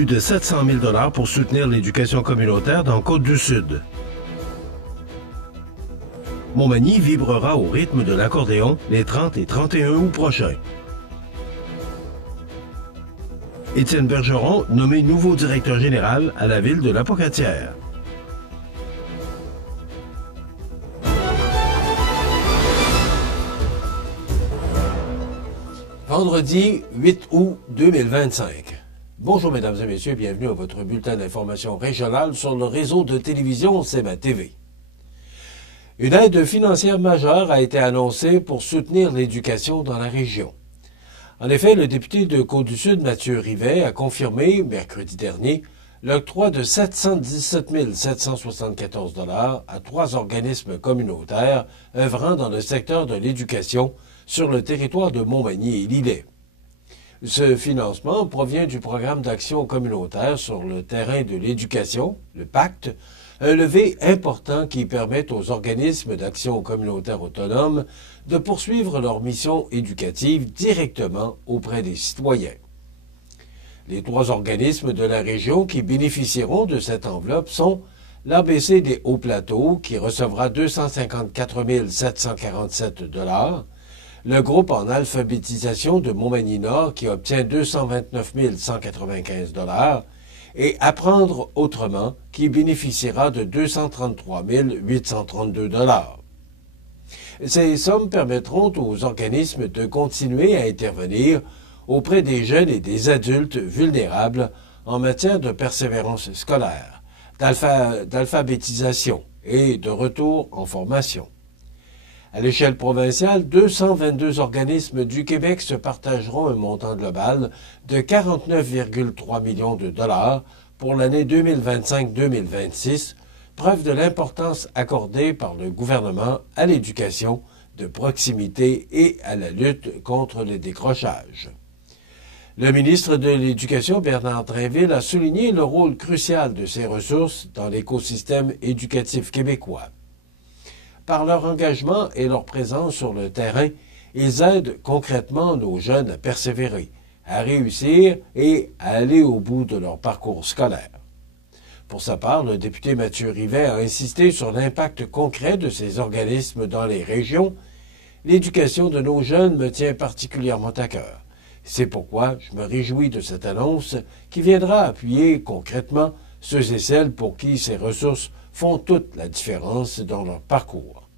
plus de 700 000 $ pour soutenir l'éducation communautaire dans Côte-du-Sud. Montmagny vibrera au rythme de l'accordéon les 30 et 31 août prochains. Étienne Bergeron, nommé nouveau directeur général à la ville de La Pocatière. Vendredi 8 août 2025. Bonjour mesdames et messieurs, bienvenue à votre bulletin d'information régionale sur le réseau de télévision CEMA TV. Une aide financière majeure a été annoncée pour soutenir l'éducation dans la région. En effet, le député de Côte-du-Sud, Mathieu Rivet, a confirmé, mercredi dernier, l'octroi de 717 774 $ à 3 organismes communautaires œuvrant dans le secteur de l'éducation sur le territoire de Montmagny et Lillet. Ce financement provient du programme d'action communautaire sur le terrain de l'éducation, le PACT, un levier important qui permet aux organismes d'action communautaire autonomes de poursuivre leur mission éducative directement auprès des citoyens. Les 3 organismes de la région qui bénéficieront de cette enveloppe sont l'ABC des Hauts-Plateaux, qui recevra 254 747 $, le groupe en alphabétisation de Montmagny-Nord, qui obtient 229 195 $, et Apprendre autrement, qui bénéficiera de 233 832 $. Ces sommes permettront aux organismes de continuer à intervenir auprès des jeunes et des adultes vulnérables en matière de persévérance scolaire, d'alphabétisation et de retour en formation. À l'échelle provinciale, 222 organismes du Québec se partageront un montant global de 49,3 millions de $ pour l'année 2025-2026, preuve de l'importance accordée par le gouvernement à l'éducation de proximité et à la lutte contre le décrochage. Le ministre de l'Éducation, Bernard Drinville, a souligné le rôle crucial de ces ressources dans l'écosystème éducatif québécois. Par leur engagement et leur présence sur le terrain, ils aident concrètement nos jeunes à persévérer, à réussir et à aller au bout de leur parcours scolaire. Pour sa part, le député Mathieu Rivet a insisté sur l'impact concret de ces organismes dans les régions. L'éducation de nos jeunes me tient particulièrement à cœur. C'est pourquoi je me réjouis de cette annonce qui viendra appuyer concrètement ceux et celles pour qui ces ressources font toute la différence dans leur parcours.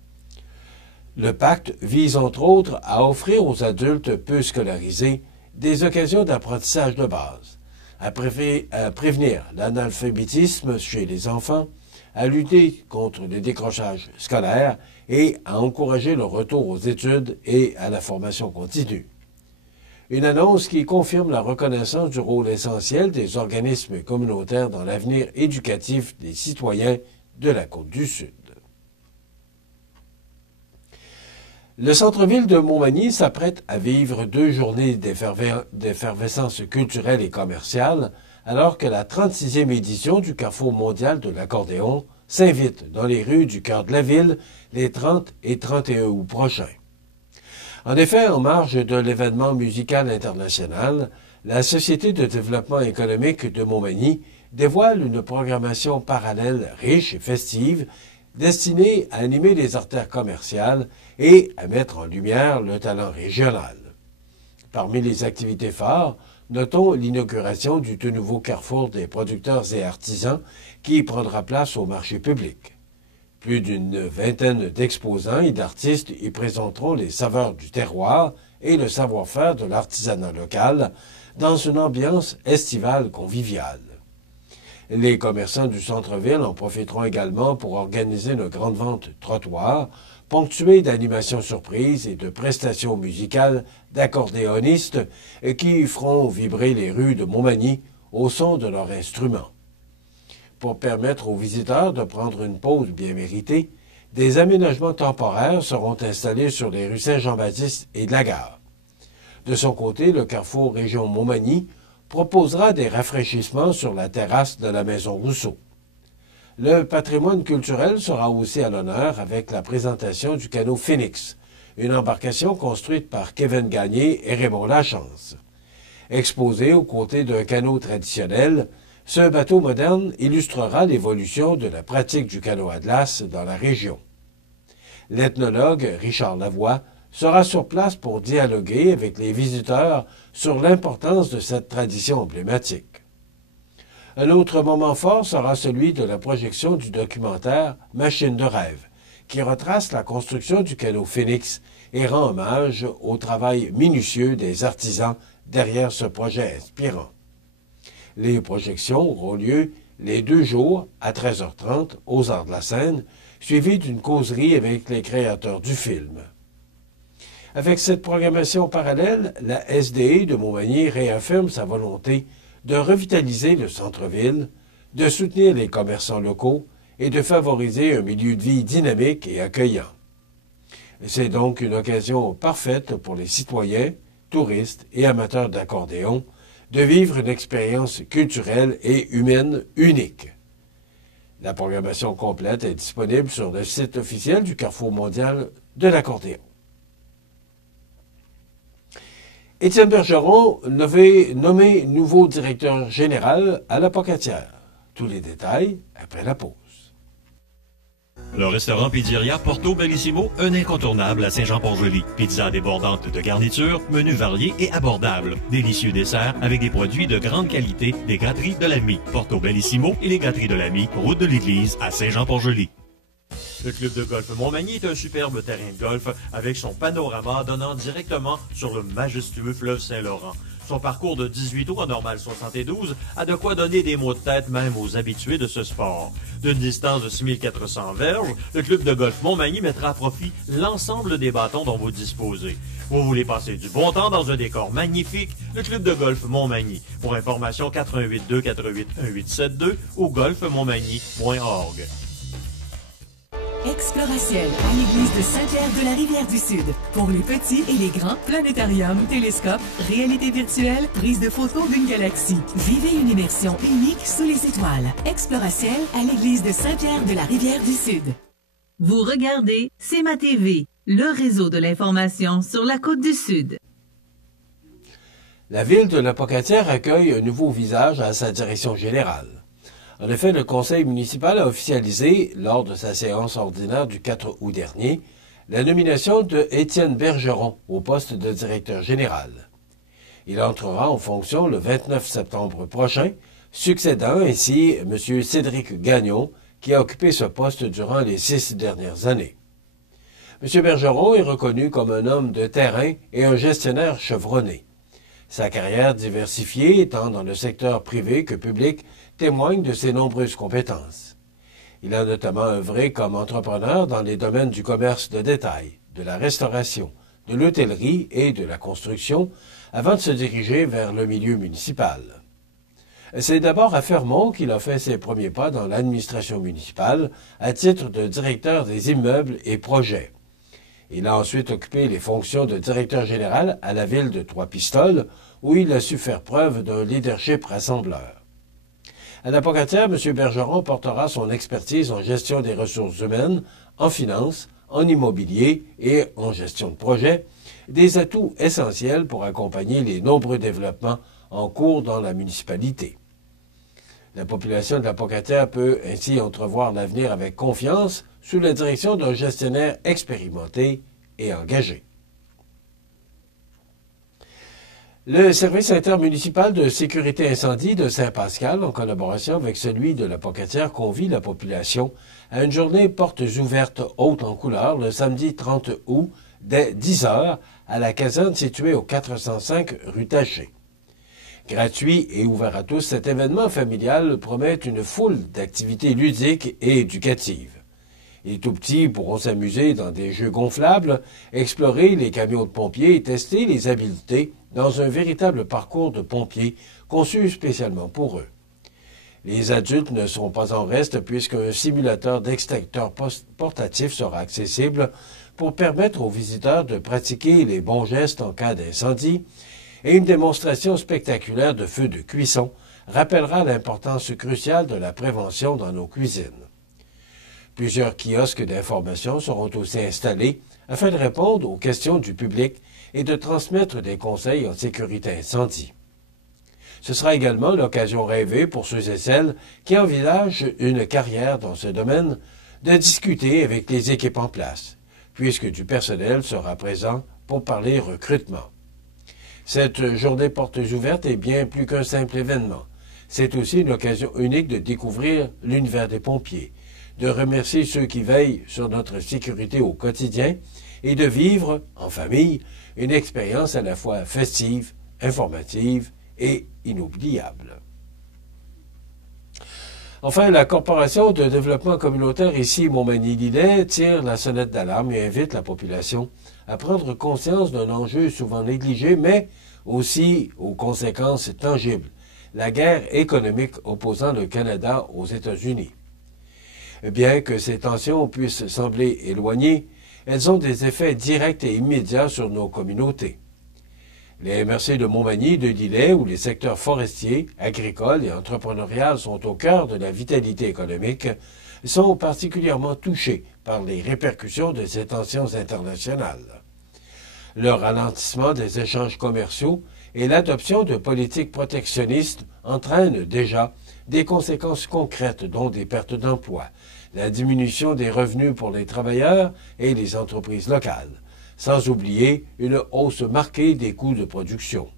Le pacte vise entre autres à offrir aux adultes peu scolarisés des occasions d'apprentissage de base, à prévenir l'analphabétisme chez les enfants, à lutter contre le décrochage scolaire et à encourager le retour aux études et à la formation continue. Une annonce qui confirme la reconnaissance du rôle essentiel des organismes communautaires dans l'avenir éducatif des citoyens de la Côte-du-Sud. Le centre-ville de Montmagny s'apprête à vivre 2 journées d'effervescence culturelle et commerciale, alors que la 36e édition du Carrefour mondial de l'accordéon s'invite dans les rues du cœur de la ville les 30 et 31 août prochains. En effet, en marge de l'événement musical international, la Société de développement économique de Montmagny dévoile une programmation parallèle riche et festive destinée à animer les artères commerciales et à mettre en lumière le talent régional. Parmi les activités phares, notons l'inauguration du tout nouveau Carrefour des producteurs et artisans qui prendra place au marché public. Plus d'une vingtaine d'exposants et d'artistes y présenteront les saveurs du terroir et le savoir-faire de l'artisanat local dans une ambiance estivale conviviale. Les commerçants du centre-ville en profiteront également pour organiser une grande vente trottoir, ponctuée d'animations surprises et de prestations musicales d'accordéonistes qui feront vibrer les rues de Montmagny au son de leurs instruments. Pour permettre aux visiteurs de prendre une pause bien méritée, des aménagements temporaires seront installés sur les rues Saint-Jean-Baptiste et de la Gare. De son côté, le Carrefour Région Montmagny proposera des rafraîchissements sur la terrasse de la Maison Rousseau. Le patrimoine culturel sera aussi à l'honneur avec la présentation du canot Phoenix, une embarcation construite par Kevin Gagné et Raymond Lachance. Exposé aux côtés d'un canot traditionnel, ce bateau moderne illustrera l'évolution de la pratique du canot à glace dans la région. L'ethnologue Richard Lavoie sera sur place pour dialoguer avec les visiteurs sur l'importance de cette tradition emblématique. Un autre moment fort sera celui de la projection du documentaire Machine de rêve, qui retrace la construction du canot Phoenix et rend hommage au travail minutieux des artisans derrière ce projet inspirant. Les projections auront lieu les 2 jours à 13h30 aux Arts de la Scène, suivies d'une causerie avec les créateurs du film. Avec cette programmation parallèle, la SDE de Montmagny réaffirme sa volonté de revitaliser le centre-ville, de soutenir les commerçants locaux et de favoriser un milieu de vie dynamique et accueillant. C'est donc une occasion parfaite pour les citoyens, touristes et amateurs d'accordéon de vivre une expérience culturelle et humaine unique. La programmation complète est disponible sur le site officiel du Carrefour mondial de l'accordéon. Étienne Bergeron, nommé nouveau directeur général à la Pocatière. Tous les détails après la pause. Le restaurant Pizzeria Porto Bellissimo, un incontournable à Saint-Jean-Port-Joli. Pizza débordante de garnitures, menus variés et abordables. Délicieux desserts avec des produits de grande qualité des gâteries de l'Ami. Porto Bellissimo et les gâteries de l'Ami, route de l'église à Saint-Jean-Port-Joli. Le club de golf Montmagny est un superbe terrain de golf avec son panorama donnant directement sur le majestueux fleuve Saint-Laurent. Son parcours de 18 trous en normal 72 a de quoi donner des maux de tête même aux habitués de ce sport. D'une distance de 6400 verges, le club de golf Montmagny mettra à profit l'ensemble des bâtons dont vous disposez. Vous voulez passer du bon temps dans un décor magnifique? Le club de golf Montmagny. Pour information, 88 248 1872 ou golfmontmagny.org. Exploratiel à l'église de Saint-Pierre-de-la-Rivière-du-Sud. Pour les petits et les grands, planétarium, télescope, réalité virtuelle, prise de photos d'une galaxie. Vivez une immersion unique sous les étoiles. Exploratiel à l'église de Saint-Pierre-de-la-Rivière-du-Sud. Vous regardez CMA TV, le réseau de l'information sur la Côte-du-Sud. La ville de la Pocatière accueille un nouveau visage à sa direction générale. En effet, le conseil municipal a officialisé, lors de sa séance ordinaire du 4 août dernier, la nomination de Étienne Bergeron au poste de directeur général. Il entrera en fonction le 29 septembre prochain, succédant ainsi M. Cédric Gagnon, qui a occupé ce poste durant les 6 dernières années. M. Bergeron est reconnu comme un homme de terrain et un gestionnaire chevronné. Sa carrière diversifiée, tant dans le secteur privé que public, témoigne de ses nombreuses compétences. Il a notamment œuvré comme entrepreneur dans les domaines du commerce de détail, de la restauration, de l'hôtellerie et de la construction, avant de se diriger vers le milieu municipal. C'est d'abord à Fermont qu'il a fait ses premiers pas dans l'administration municipale à titre de directeur des immeubles et projets. Il a ensuite occupé les fonctions de directeur général à la ville de Trois-Pistoles, où il a su faire preuve d'un leadership rassembleur. À la Pocatière, M. Bergeron portera son expertise en gestion des ressources humaines, en finance, en immobilier et en gestion de projet, des atouts essentiels pour accompagner les nombreux développements en cours dans la municipalité. La population de la Pocatière peut ainsi entrevoir l'avenir avec confiance sous la direction d'un gestionnaire expérimenté et engagé. Le service intermunicipal de sécurité incendie de Saint-Pascal, en collaboration avec celui de la Pocatière, convie la population à une journée portes ouvertes haute en couleur le samedi 30 août dès 10 h à la caserne située au 405 rue Taché. Gratuit et ouvert à tous, cet événement familial promet une foule d'activités ludiques et éducatives. Les tout-petits pourront s'amuser dans des jeux gonflables, explorer les camions de pompiers et tester les habiletés dans un véritable parcours de pompiers conçu spécialement pour eux. Les adultes ne seront pas en reste puisqu'un simulateur d'extincteur portatif sera accessible pour permettre aux visiteurs de pratiquer les bons gestes en cas d'incendie, et une démonstration spectaculaire de feux de cuisson rappellera l'importance cruciale de la prévention dans nos cuisines. Plusieurs kiosques d'information seront aussi installés afin de répondre aux questions du public et de transmettre des conseils en sécurité incendie. Ce sera également l'occasion rêvée pour ceux et celles qui envisagent une carrière dans ce domaine de discuter avec les équipes en place, puisque du personnel sera présent pour parler recrutement. Cette journée portes ouvertes est bien plus qu'un simple événement. C'est aussi une occasion unique de découvrir l'univers des pompiers, de remercier ceux qui veillent sur notre sécurité au quotidien et de vivre, en famille, une expérience à la fois festive, informative et inoubliable. Enfin, la Corporation de développement communautaire ici, Montmagny-Lillet, tire la sonnette d'alarme et invite la population à prendre conscience d'un enjeu souvent négligé, mais aussi aux conséquences tangibles, la guerre économique opposant le Canada aux États-Unis. Bien que ces tensions puissent sembler éloignées, elles ont des effets directs et immédiats sur nos communautés. Les MRC de Montmagny, de Lillet, où les secteurs forestiers, agricoles et entrepreneuriales sont au cœur de la vitalité économique, sont particulièrement touchés par les répercussions de ces tensions internationales. Le ralentissement des échanges commerciaux et l'adoption de politiques protectionnistes entraînent déjà des conséquences concrètes, dont des pertes d'emplois, la diminution des revenus pour les travailleurs et les entreprises locales, sans oublier une hausse marquée des coûts de production.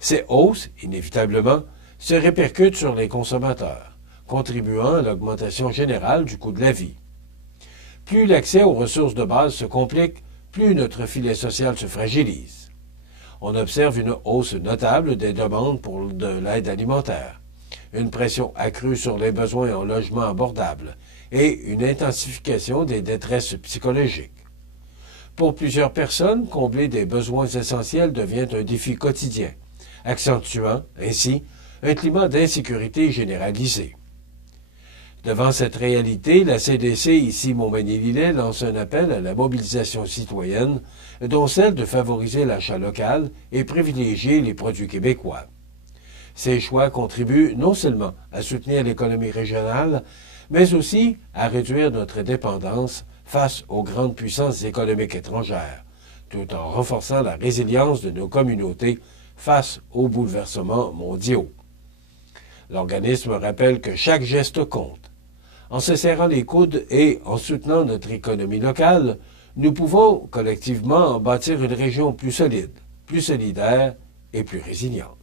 Ces hausses, inévitablement, se répercutent sur les consommateurs, contribuant à l'augmentation générale du coût de la vie. Plus l'accès aux ressources de base se complique, plus notre filet social se fragilise. On observe une hausse notable des demandes pour de l'aide alimentaire, une pression accrue sur les besoins en logement abordable et une intensification des détresses psychologiques. Pour plusieurs personnes, combler des besoins essentiels devient un défi quotidien, accentuant ainsi un climat d'insécurité généralisé. Devant cette réalité, la CDC, ici Montmagny-Lillet, lance un appel à la mobilisation citoyenne, dont celle de favoriser l'achat local et privilégier les produits québécois. Ces choix contribuent non seulement à soutenir l'économie régionale, mais aussi à réduire notre dépendance face aux grandes puissances économiques étrangères, tout en renforçant la résilience de nos communautés face aux bouleversements mondiaux. L'organisme rappelle que chaque geste compte. En se serrant les coudes et en soutenant notre économie locale, nous pouvons collectivement en bâtir une région plus solide, plus solidaire et plus résiliente.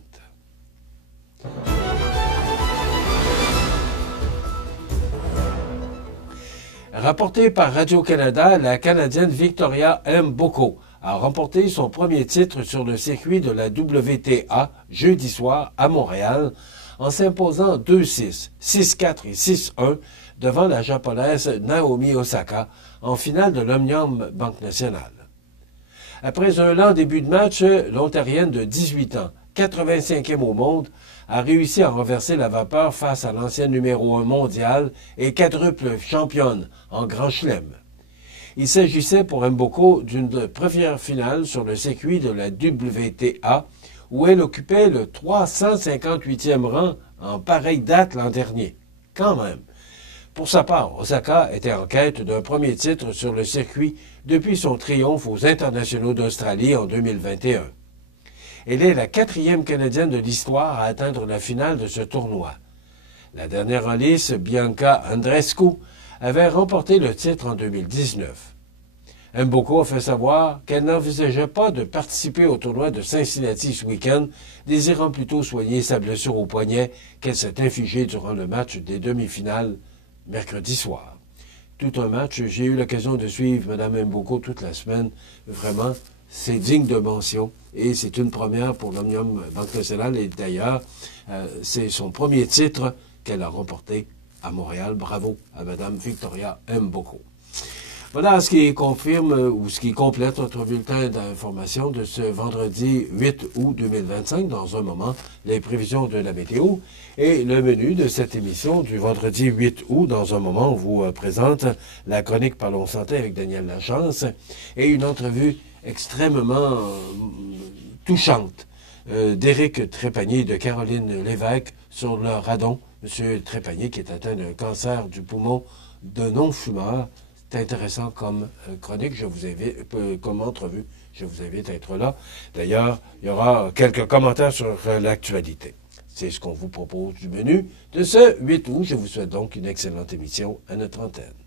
Rapporté par Radio-Canada, la Canadienne Victoria Mboko a remporté son premier titre sur le circuit de la WTA jeudi soir à Montréal en s'imposant 2-6, 6-4 et 6-1 devant la japonaise Naomi Osaka en finale de l'Omnium Banque Nationale. Après un lent début de match, l'Ontarienne de 18 ans, 85e au monde, a réussi à renverser la vapeur face à l'ancienne numéro 1 mondiale et quadruple championne en Grand Chelem. Il s'agissait pour Mboko d'une première finale sur le circuit de la WTA où elle occupait le 358e rang en pareille date l'an dernier. Quand même. Pour sa part, Osaka était en quête d'un premier titre sur le circuit depuis son triomphe aux Internationaux d'Australie en 2021. Elle est la 4e Canadienne de l'histoire à atteindre la finale de ce tournoi. La dernière en lice, Bianca Andreescu, avait remporté le titre en 2019. Mboko a fait savoir qu'elle n'envisageait pas de participer au tournoi de Cincinnati ce week-end, désirant plutôt soigner sa blessure au poignet qu'elle s'est infligée durant le match des demi-finales mercredi soir. Tout un match, j'ai eu l'occasion de suivre Mme Mboko toute la semaine. Vraiment, c'est digne de mention et c'est une première pour l'Omnium Banque Nationale. Et d'ailleurs, c'est son premier titre qu'elle a remporté à Montréal. Bravo à Mme Victoria Mboko. Voilà ce qui confirme ou ce qui complète notre bulletin d'information de ce vendredi 8 août 2025. Dans un moment, les prévisions de la météo et le menu de cette émission du vendredi 8 août. Dans un moment, on vous présente la chronique Parlons Santé avec Daniel Lachance et une entrevue extrêmement touchante d'Éric Trépanier et de Caroline Lévesque sur le radon. M. Trépanier qui est atteint d'un cancer du poumon de non-fumeur. C'est intéressant comme chronique, je vous invite, comme entrevue, je vous invite à être là. D'ailleurs, il y aura quelques commentaires sur l'actualité. C'est ce qu'on vous propose du menu de ce 8 août. Je vous souhaite donc une excellente émission à notre antenne.